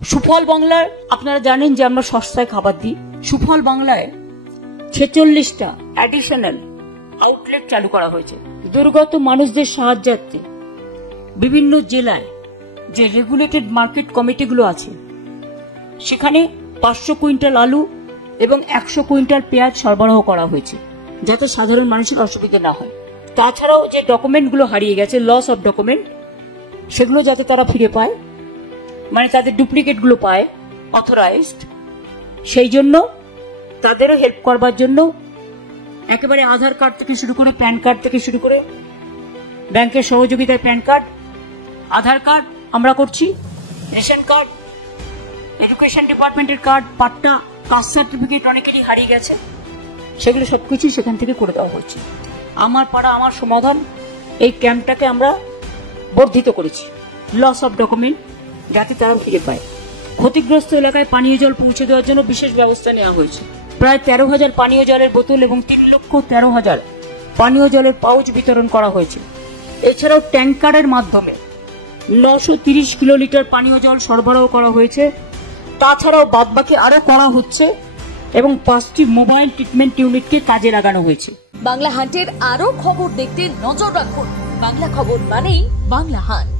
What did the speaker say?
সুফল বাংলার আপনারা জানেন যে আমরা সস্তায় খাবার দিই। সুফল বাংলায় 46টা অ্যাডিশনাল আউটলেট চালু করা হয়েছে দুর্গত মানুষদের সাহায্যার্থে। বিভিন্ন জেলায় যে রেগুলেটেড মার্কেট কমিটিগুলো আছে সেখানে 500 কুইন্টাল আলু এবং 100 কুইন্টাল পেঁয়াজ সরবরাহ করা হয়েছে, যাতে সাধারণ মানুষের অসুবিধা না হয়। তাছাড়াও যে ডকুমেন্টগুলো হারিয়ে গেছে, লস অফ ডকুমেন্ট, সেগুলো যাতে তারা ফিরে পায়, মানে তাদের ডুপ্লিকেটগুলো পায় অথরাইজড, সেই জন্য তাদেরও হেল্প করবার জন্য একেবারে আধার কার্ড থেকে শুরু করে প্যান কার্ড থেকে শুরু করে ব্যাংকের সহযোগিতায় প্যান কার্ড, আধার কার্ড আমরা করছি, রেশন কার্ড, এডুকেশন ডিপার্টমেন্টের কার্ড, পাট্টা, কাস্ট সার্টিফিকেট অনেকেরই হারিয়ে গেছে, সেগুলো সবকিছু সেখান থেকে করে দেওয়া হচ্ছে। আমার পাড়া আমার সমাধান এই ক্যাম্পটাকে আমরা বর্ধিত করেছি, লস অফ ডকুমেন্ট যাতে তারা ফিরে পায়। ক্ষতিগ্রস্ত এলাকায় পানীয় জল পৌঁছে দেওয়ার জন্য বিশেষ ব্যবস্থা নেওয়া হয়েছে। প্রায় 13,000 পানীয় জলের বোতল এবং 3,13,000 পানীয় জলের পাউচ বিতরণ করা হয়েছে। এছাড়াও ট্যাঙ্কারের মাধ্যমে 930 কিলোলিটার পানীয় জল সরবরাহ করা হয়েছে। তাছাড়াও বাদবাকি আরো করা হচ্ছে এবং 5টি মোবাইল ট্রিটমেন্ট ইউনিটকে কাজে লাগানো হয়েছে। বাংলা হান্টের আরো খবর দেখতে নজর রাখুন। বাংলা খবর মানেই বাংলা হান্ট।